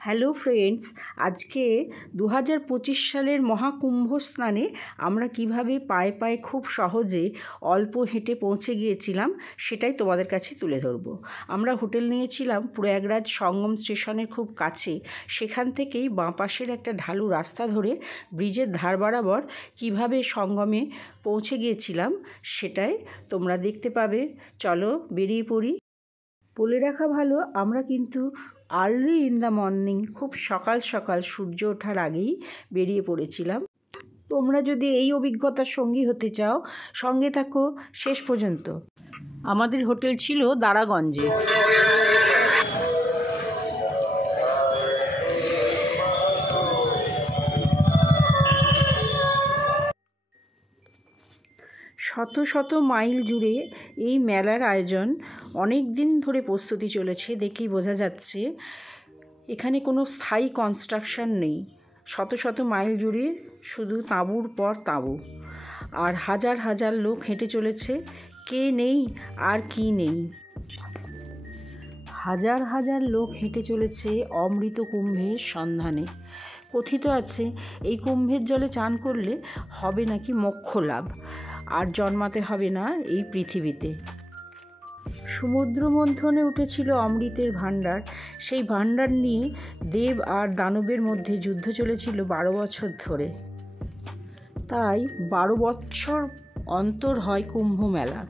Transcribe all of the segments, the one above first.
Hello friends, আজকে 2025 সালের মহাকুম্ভ স্নানে আমরা কিভাবে পায়ে পায়ে খুব সহজে অল্প হেঁটে পৌঁছে গিয়েছিলাম সেটাই তোমাদের কাছে তুলে ধরবো। আমরা হোটেল নিয়েছিলাম প্রয়াগরাজ সঙ্গম স্টেশনের খুব কাছে। সেখান থেকেই বাঁ পাশের একটা ঢালু রাস্তা ধরে ব্রিজের ধার বরাবর কিভাবে সঙ্গমে পৌঁছে গিয়েছিলাম সেটাই তোমরা দেখতে পাবে। চলো বেরিয়ে পড়ি। বলে রাখা ভালো, আমরা কিন্তু আর্লি ইন দ্য মর্নিং, খুব সকাল সকাল সূর্য ওঠার আগেই বেরিয়ে পড়েছিলাম। তোমরা যদি এই অভিজ্ঞতার সঙ্গী হতে চাও, সঙ্গে থাকো শেষ পর্যন্ত। আমাদের হোটেল ছিল দারাগঞ্জে। শত শত মাইল জুড়ে এই মেলার আয়োজন অনেক দিন ধরে প্রস্তুতি চলেছে, দেখেই বোঝা যাচ্ছে। এখানে কোনো স্থায়ী কনস্ট্রাকশন নেই। শত শত মাইল জুড়ে শুধু তাঁবুর পর তাঁবু, আর হাজার হাজার লোক হেঁটে চলেছে। কে নেই আর কি নেই, হাজার হাজার লোক হেঁটে চলেছে অমৃত কুম্ভের সন্ধানে। কথিত আছে এই কুম্ভের জলে চান করলে হবে নাকি মোক্ষ লাভ, আর জন্মাতে হবে না এই পৃথিবীতে। সমুদ্র মন্থনে উঠেছিল অমৃতের ভাণ্ডার। সেই ভাণ্ডার নিয়ে দেব আর দানবের মধ্যে যুদ্ধ চলেছিল 12 বছর ধরে। তাই 12 বছর অন্তর হয় কুম্ভ মেলা।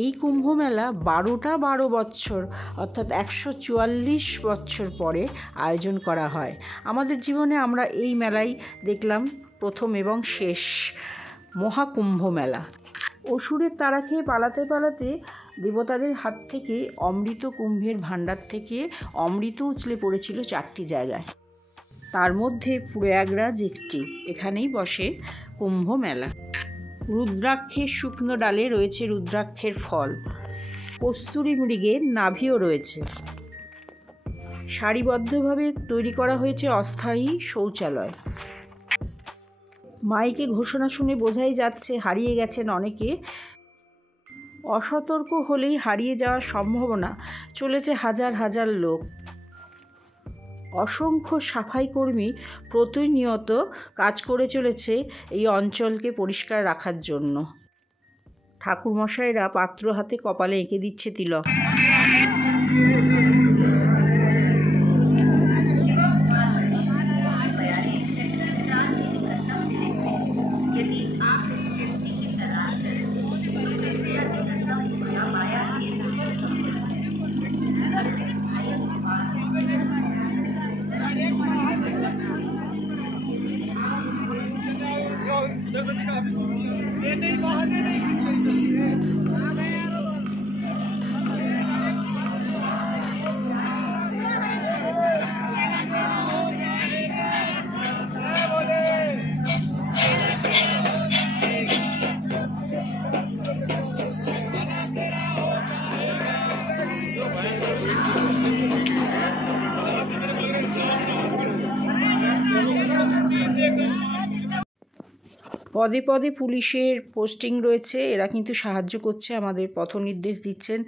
এই কুম্ভ মেলা 12 বছর অর্থাৎ 144 বছর পরে আয়োজন করা হয়। আমাদের জীবনে আমরা এই মেলাই দেখলাম প্রথম এবং শেষ মহাকুম্ভ মেলা। অসুরের তাড়া খেয়ে পালাতে পালাতে দেবতাদের হাত থেকে অমৃত কুম্ভের ভাণ্ডার থেকে অমৃত উছলে পড়েছিল 4টি জায়গায়, তার মধ্যে প্রয়াগরাজ একটি। এখানেই বসে কুম্ভ মেলা। রুদ্রাক্ষের শুকনো ডালে রয়েছে রুদ্রাক্ষের ফল। কস্তুরী মৃগের নাভিও রয়েছে। সারিবদ্ধভাবে তৈরি করা হয়েছে অস্থায়ী শৌচালয়। মাইকে ঘোষণা শুনে বোঝাই যাচ্ছে হারিয়ে গেছেন অনেকে। অসতর্ক হলেই হারিয়ে যাওয়ার সম্ভাবনা। চলেছে হাজার হাজার লোক। অসংখ্য সাফাই কর্মী প্রতিনিয়ত কাজ করে চলেছে এই অঞ্চলকে পরিষ্কার রাখার জন্য। ঠাকুরমশাইরা পাত্র হাতে কপালে এঁকে দিচ্ছে তিলক। পদে পদে পুলিশের পোস্টিং রয়েছে। এরা কিন্তু সাহায্য করছে, আমাদের পথ নির্দেশ দিচ্ছেন।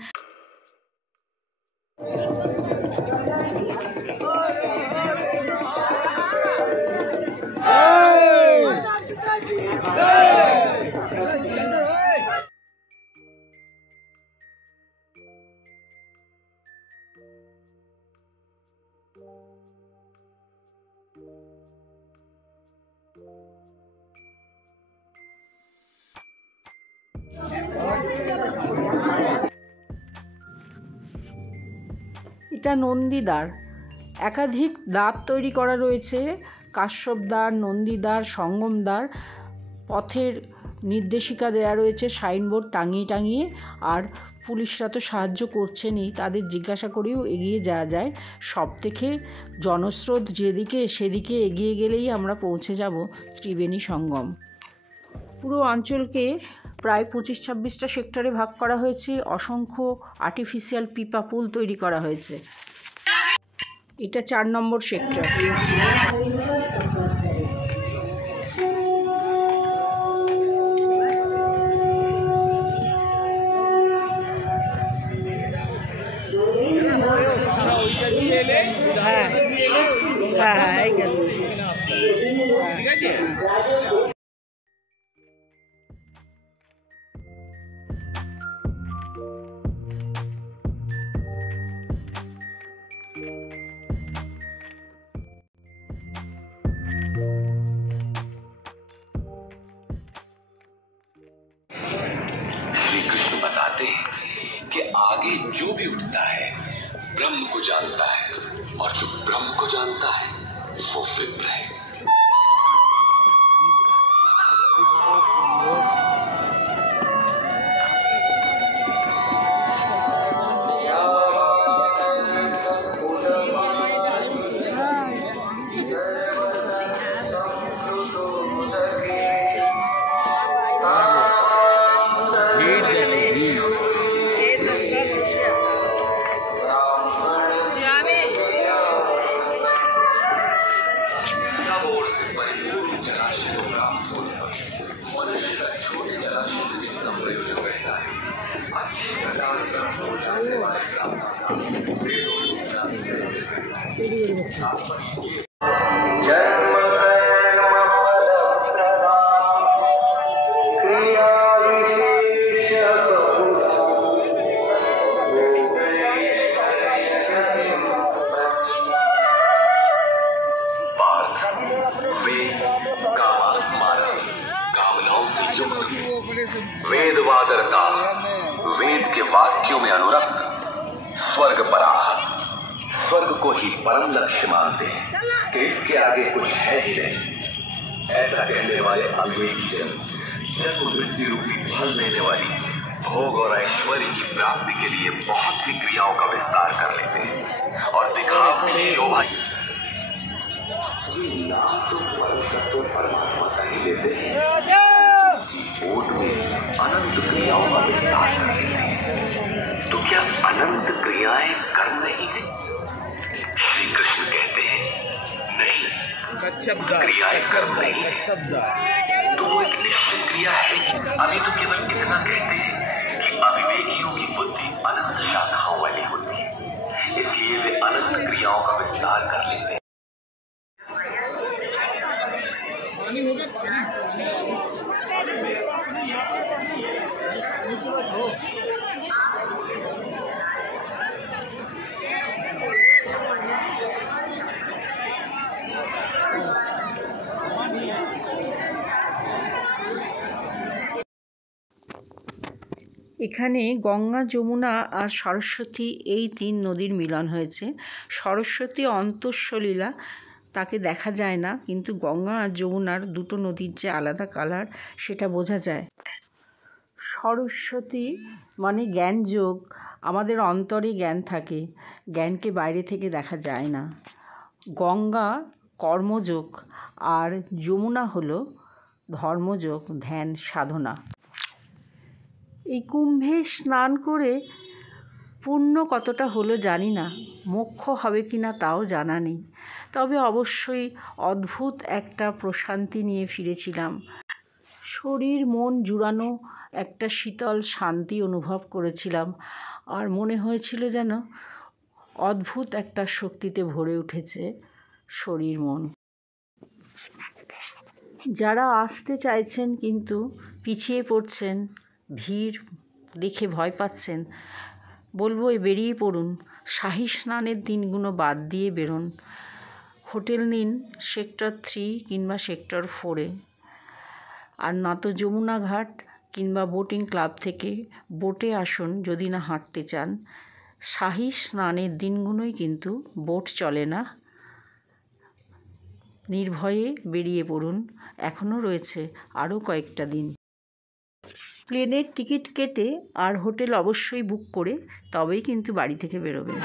এটা নন্দীদ্বার। একাধিক দ্বার তৈরি করা রয়েছে, কাশ্যপ দ্বার, নন্দীদ্বার, সঙ্গম দ্বার। পথের নির্দেশিকা দেয়া রয়েছে সাইনবোর্ড টাঙিয়ে টাঙিয়ে। আর পুলিশরা তো সাহায্য করছেনই, তাদের জিজ্ঞাসা করেও এগিয়ে যাওয়া যায়। সব থেকে জনস্রোত যেদিকে, সেদিকে এগিয়ে গেলেই আমরা পৌঁছে যাব ত্রিবেণী সঙ্গম। পুরো অঞ্চলকে প্রায় 25-26টা সেক্টরে ভাগ করা হয়েছে। অসংখ্য আর্টিফিশিয়াল পিপা পুল তৈরি করা হয়েছে। এটা 4 নম্বর সেক্টর। হ্যাঁ, হ্যাঁ এই গেল। ঠিক আছে। श्री कृष्ण बताते हैं कि आगे जो भी उठता है ब्रह्म को जानता है, और जो ब्रह्म को जानता है वो विप्र है। वेदवादरता, वेद के वाक्यों में अनुरक्त, स्वर्ग पराहत, स्वर्ग को ही परम लक्ष्य मानते हैं कि इसके आगे कुछ है ही नहीं। ऐसा कहने वाले अविवेकी जन जन्म मृत्यु रूपी फल देने वाली भोग और ऐश्वर्य की प्राप्ति के लिए बहुत सी क्रियाओं का विस्तार कर लेते हैं और दिखावटी शोभा नाम तो परम परमात्मा का ही लेते हैं, ओट में अनंत क्रियाओं का विस्तार कर लेते हैं। तो क्या अनंत क्रियाएं कर्म नहीं है? श्री कृष्ण कहते हैं नहीं, क्रियाएं कर्म नहीं है। तो वो एक निश्चित क्रिया है। अभी तो केवल इतना कहते हैं कि अविवेकियों की बुद्धि अनंत शाखाओं वाली होती है, इसलिए वे अनंत क्रियाओं का विस्तार कर लेते हैं। এখানে গঙ্গা, যমুনা আর সরস্বতী এই 3 নদীর মিলন হয়েছে। সরস্বতী অন্তঃসলীলা, তাকে দেখা যায় না, কিন্তু গঙ্গা আর যমুনার দুটো নদীর যে আলাদা কালার সেটা বোঝা যায়। সরস্বতী মানে জ্ঞানযোগ, আমাদের অন্তরে জ্ঞান থাকে, জ্ঞানকে বাইরে থেকে দেখা যায় না। গঙ্গা কর্মযোগ আর যমুনা হলো ধর্মযোগ, ধ্যান সাধনা। এই কুম্ভে স্নান করে পুণ্য কতটা হলো জানি না, মোক্ষ হবে কি না তাও জানা নেই, তবে অবশ্যই অদ্ভুত একটা প্রশান্তি নিয়ে ফিরেছিলাম। শরীর মন জুড়ানো একটা শীতল শান্তি অনুভব করেছিলাম, আর মনে হয়েছিল যেন অদ্ভুত একটা শক্তিতে ভরে উঠেছে শরীর মন। যারা আসতে চাইছেন কিন্তু পিছিয়ে পড়ছেন, ভিড় দেখে ভয় পাচ্ছেন, বলবো বেরিয়ে পড়ুন, শাহী স্নানের দিনগুলো বাদ দিয়ে বেরোন। হোটেল নিন সেক্টর 3 কিংবা সেক্টর 4-এ, আর না তো যমুনা ঘাট কিংবা বোটিং ক্লাব থেকে বোটে আসুন যদি না হাঁটতে চান। শাহী স্নানের দিনগুলোই কিন্তু বোট চলে না। নির্ভয়ে বেরিয়ে পড়ুন, এখনও রয়েছে আরও কয়েকটা দিন। প্লেনের টিকিট কেটে আর হোটেল অবশ্যই বুক করে তবেই কিন্তু বাড়ি থেকে বেরোবেন।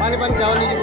पानी पानी चावल नहीं দিব